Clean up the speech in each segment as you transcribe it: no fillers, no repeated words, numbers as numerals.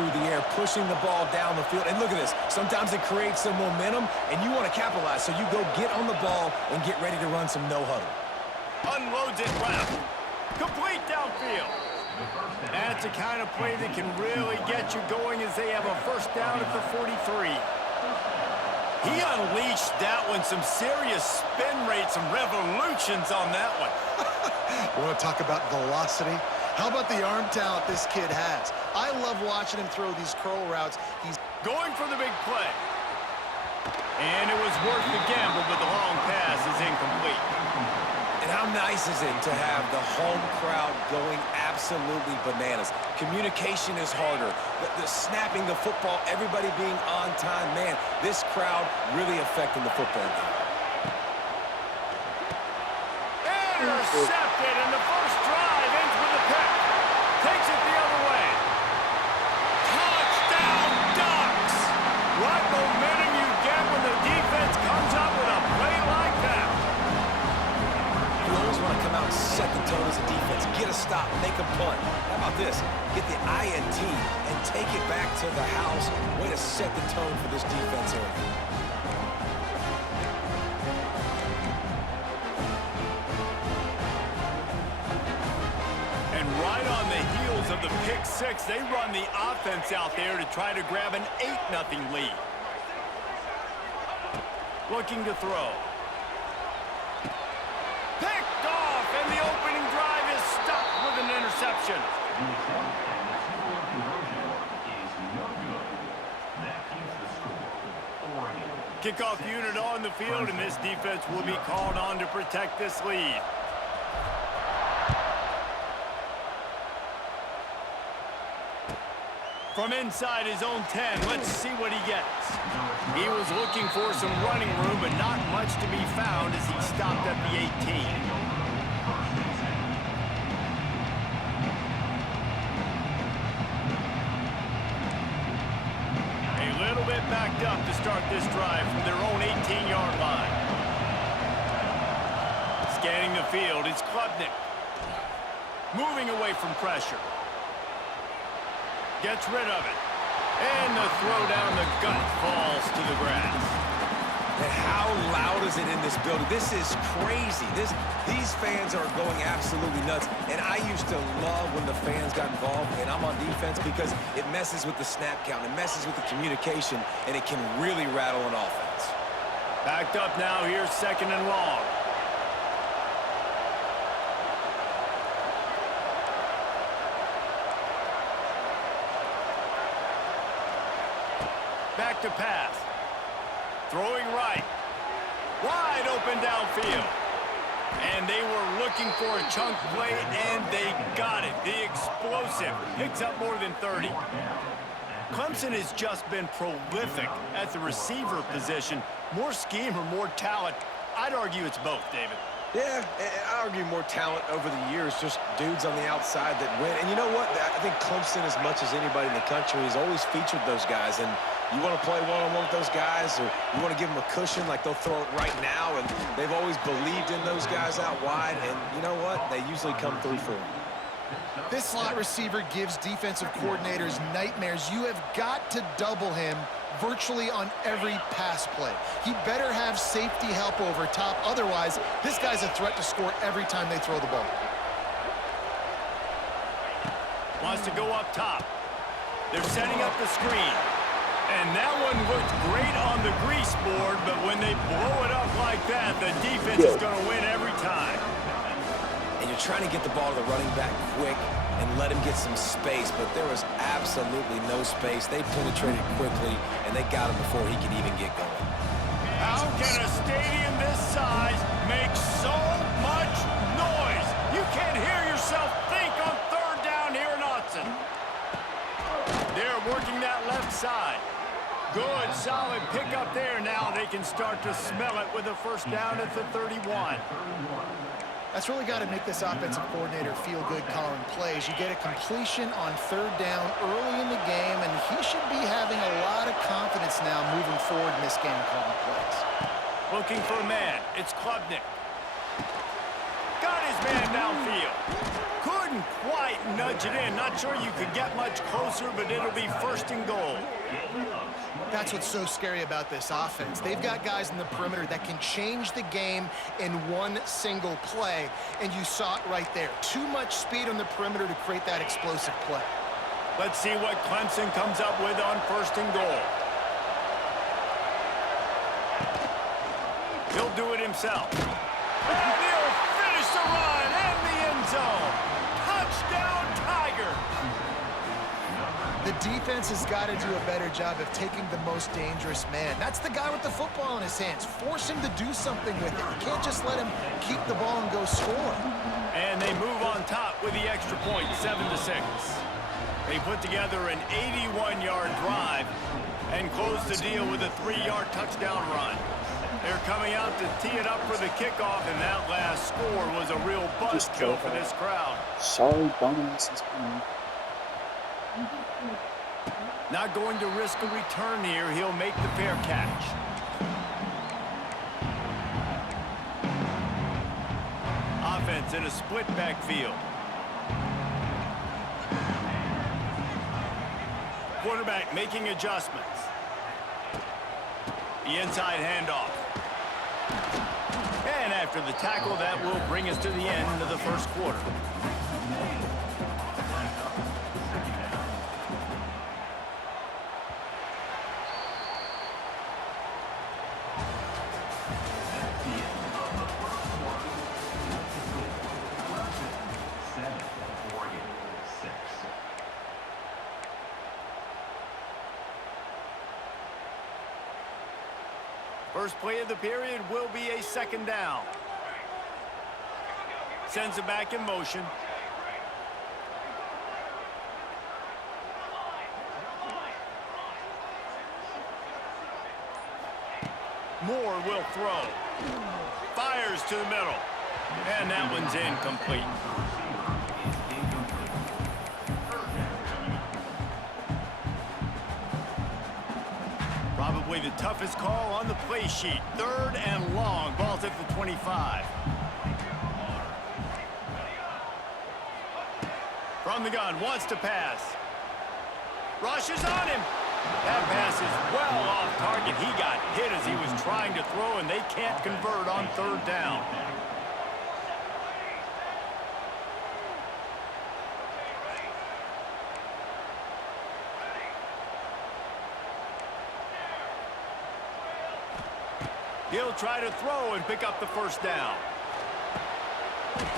through the air, pushing the ball down the field. And look at this. Sometimes it creates some momentum, and you want to capitalize. So you go get on the ball and get ready to run some no-huddle. Unloads it left. Complete downfield. That's the kind of play that can really get you going as they have a first down at the 43. He unleashed that one, some serious spin rates, some revolutions on that one. Want to talk about velocity? How about the arm talent this kid has? I love watching him throw these curl routes. He's going for the big play. And it was worth the gamble, but the long pass is incomplete. And how nice is it to have the home crowd going absolutely bananas? Communication is harder. The snapping the football, everybody being on time. Man, this crowd really affecting the football game. Intercepted, and the first drive ends with a pick. Takes it the other way. Touchdown, Ducks! What momentum you get when the defense comes up with a play like that. You always want to come out and set the tone as a defense. Get a stop, make a punt. How about this? Get the INT and take it back to the house. Way to set the tone for this defense here. Of the pick six, they run the offense out there to try to grab an 8-0 lead. Looking to throw. Picked off, and the opening drive is stopped with an interception. Kickoff unit on the field, and this defense will be called on to protect this lead. From inside his own 10, let's see what he gets. He was looking for some running room, but not much to be found as he stopped at the 18. A little bit backed up to start this drive from their own 18-yard line. Scanning the field, it's Klubnik. Moving away from pressure. Gets rid of it. And the throw down the gut falls to the grass. And how loud is it in this building? This is crazy. These fans are going absolutely nuts. And I used to love when the fans got involved, and I'm on defense, because it messes with the snap count. It messes with the communication, and it can really rattle an offense. Backed up now, here's second and long. Back to pass. Throwing right. Wide open downfield. And they were looking for a chunk play, and they got it. The explosive picks up more than 30. Clemson has just been prolific at the receiver position. More scheme or more talent? I'd argue it's both, David. Yeah, I argue more talent over the years, just dudes on the outside that win. And you know what? I think Clemson, as much as anybody in the country, has always featured those guys. And you want to play one-on-one with those guys, or you want to give them a cushion, like they'll throw it right now. And they've always believed in those guys out wide. And you know what? They usually come through for them. This slot receiver gives defensive coordinators nightmares. You have got to double him virtually on every pass play. He better have safety help over top. Otherwise, this guy's a threat to score every time they throw the ball. Wants to go up top. They're setting up the screen. And that one looked great on the grease board, but when they blow it up like that, the defense is going to win every time. And you're trying to get the ball to the running back quick and let him get some space, but there was absolutely no space. They penetrated quickly, and they got him before he could even get going. How can a stadium this size make so much noise? You can't hear yourself think on third down here in Autzen. They're working that left side. Good, solid pickup there. Now they can start to smell it with a first down at the 31. That's really got to make this offensive coordinator feel good calling plays. You get a completion on third down early in the game, and he should be having a lot of confidence now moving forward in this game calling plays. Looking for a man. It's Klubnik. Got his man downfield. Couldn't quite nudge it in. Not sure you could get much closer, but it'll be 1st and goal. That's what's so scary about this offense. They've got guys in the perimeter that can change the game in one single play, and you saw it right there. Too much speed on the perimeter to create that explosive play. Let's see what Clemson comes up with on 1st and goal. He'll do it himself. And he'll finish the run in the end zone. Touchdown, Tiger. The defense has got to do a better job of taking the most dangerous man. That's the guy with the football in his hands. Force him to do something with it. You can't just let him keep the ball and go score. And they move on top with the extra point, 7-6. They put together an 81-yard drive and close the deal with a 3-yard touchdown run. They're coming out to tee it up for the kickoff, and that last score was a real buzzkill for this crowd. Sorry, bonus is coming. Not going to risk a return here. He'll make the fair catch. Offense in a split backfield. Quarterback making adjustments. The inside handoff. And after the tackle, that will bring us to the end of the 1st quarter. First play of the period will be a 2nd down. Sends it back in motion. Moore will throw. Fires to the middle. And that one's incomplete. Probably the toughest call on the play sheet. 3rd and long. Ball's at the 25. From the gun, wants to pass. Rushes on him. That pass is well off target. He got hit as he was trying to throw, and they can't convert on 3rd down. He'll try to throw and pick up the 1st down.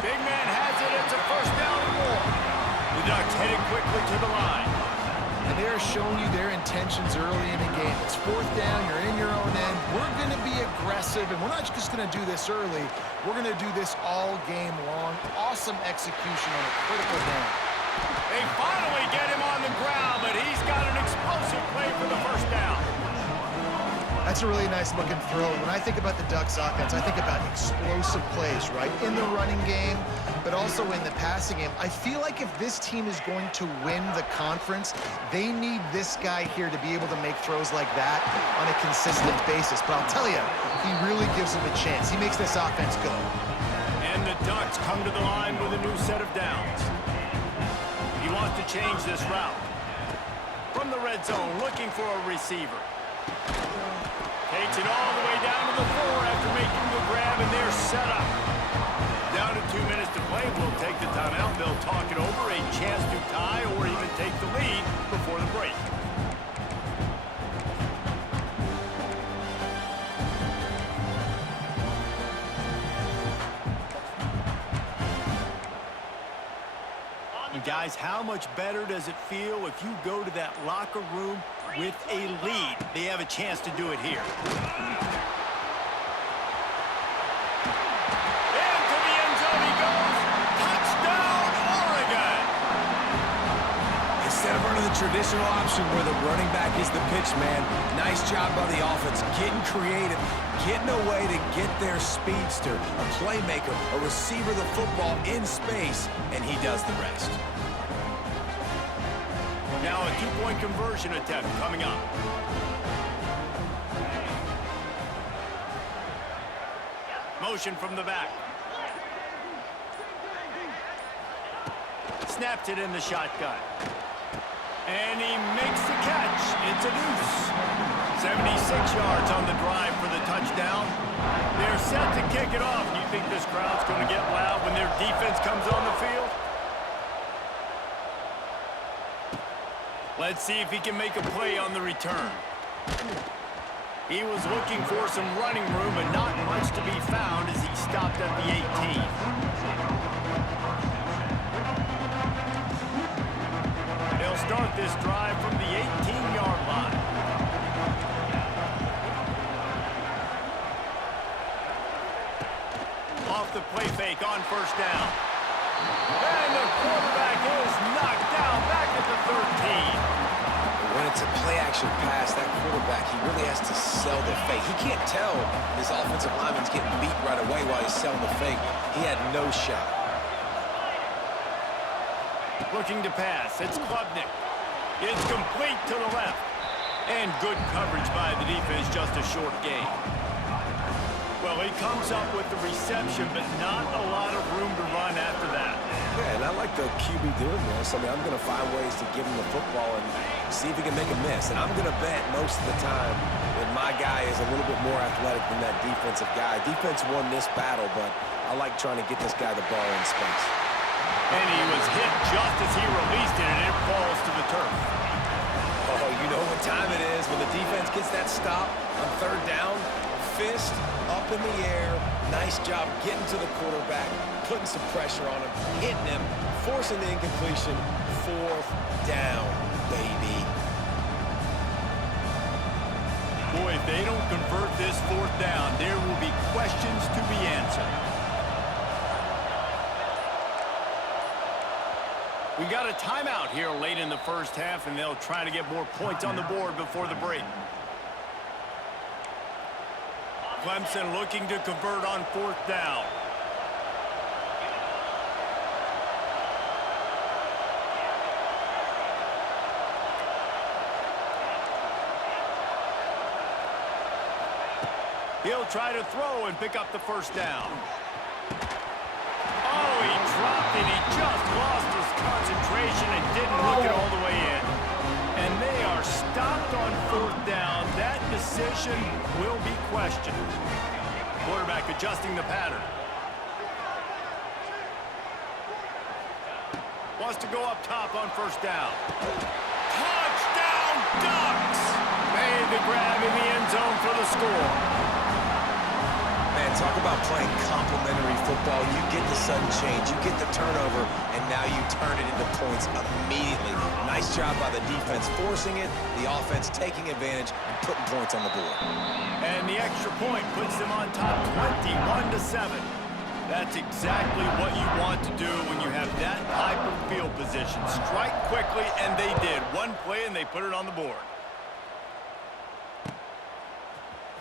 Big man has it. It's a 1st down and more. The Ducks headed quickly to the line. And they're showing you their intentions early in the game. It's 4th down. You're in your own end. We're going to be aggressive, and we're not just going to do this early. We're going to do this all game long. Awesome execution on a critical down. They finally get him on the ground, but he's got an explosive play for the 1st down. That's a really nice looking throw. And when I think about the Ducks offense, I think about explosive plays, right? In the running game, but also in the passing game. I feel like if this team is going to win the conference, they need this guy here to be able to make throws like that on a consistent basis. But I'll tell you, he really gives them a chance. He makes this offense go. And the Ducks come to the line with a new set of downs. He wants to change this route. From the red zone, looking for a receiver. Takes it all the way down to the 4 after making the grab, and they're set up. Down to 2 minutes to play. We'll take the timeout. They'll talk it over. A chance to tie or even take the lead before the break. And guys, how much better does it feel if you go to that locker room with a lead? They have a chance to do it here. Into the end zone he goes. Touchdown, Oregon! Instead of running the traditional option where the running back is the pitch man, nice job by the offense, getting creative, getting a way to get their speedster, a playmaker, a receiver the football in space, and he does the rest. Now a 2-point conversion attempt coming up. Motion from the back. Snaps it in the shotgun. And he makes the catch. It's a deuce. 76 yards on the drive for the touchdown. They're set to kick it off. Do you think this crowd's going to get loud when their defense comes on the field? Let's see if he can make a play on the return. He was looking for some running room, but not much to be found as he stopped at the 18. They'll start this drive from the 18-yard line. Off the play fake on first down. And the quarterback is knocked down back at the 13. When it's a play-action pass, that quarterback, he really has to sell the fake. He can't tell his offensive lineman's getting beat right away while he's selling the fake. He had no shot. Looking to pass. It's Klubnik. It's complete to the left. And good coverage by the defense, just a short gain. Well, he comes up with the reception, but not a lot of room to run after that. Yeah, and I like the QB doing this. I mean, I'm going to find ways to give him the football and see if he can make a miss. And I'm going to bet most of the time that my guy is a little bit more athletic than that defensive guy. Defense won this battle, but I like trying to get this guy the ball in space. And he was hit just as he released it, and it falls to the turf. Oh, you know what time it is when the defense gets that stop on third down. Fist up in the air. Nice job getting to the quarterback, putting some pressure on him, hitting him, forcing the incompletion. Fourth down, baby. Boy, if they don't convert this fourth down, there will be questions to be answered. We got a timeout here late in the first half, and they'll try to get more points on the board before the break. Clemson looking to convert on fourth down. He'll try to throw and pick up the first down. Oh, he dropped it. He just lost his concentration and didn't look it all the way in. And they are stopped on fourth down. That decision will be questioned. Quarterback adjusting the pattern. Wants to go up top on first down. Touchdown, Ducks! Made the grab in the end zone for the score. Man, talk about playing complementary football. You get the sudden change, you get the turnover, and now you turn it into points immediately. Nice job by the defense forcing it, the offense taking advantage and putting points on the board. And the extra point puts them on top 21-7. That's exactly what you want to do when you have that type of field position. Strike quickly, and they did. One play, and they put it on the board.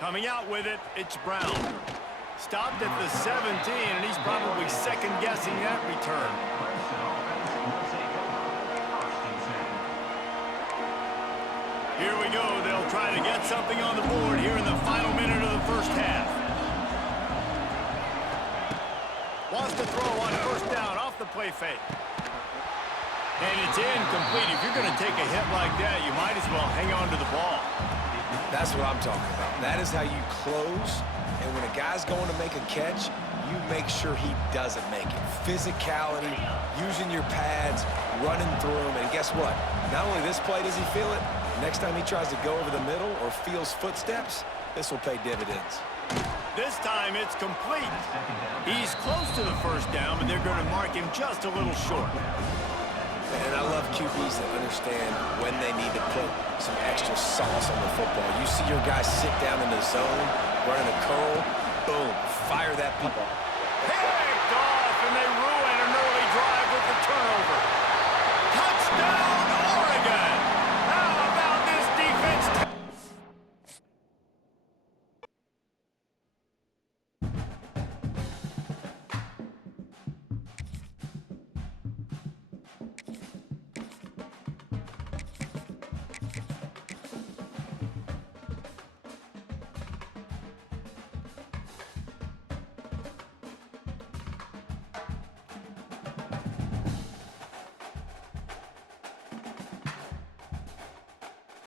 Coming out with it, it's Brown. Stopped at the 17, and he's probably second-guessing that return. Here we go. They'll try to get something on the board here in the final minute of the first half. Wants to throw on first down off the play fake. And it's incomplete. If you're going to take a hit like that, you might as well hang on to the ball. That's what I'm talking about. That is how you close, and when a guy's going to make a catch, you make sure he doesn't make it. Physicality, using your pads, running through them, and guess what? Not only this play does he feel it, next time he tries to go over the middle or feels footsteps, this will pay dividends. This time it's complete. He's close to the first down, but they're going to mark him just a little short. And I love QBs that understand when they need to put some extra sauce on the football. You see your guys sit down in the zone, running a curl, boom, fire that people. Picked off, and they ruin an early drive with the turnover.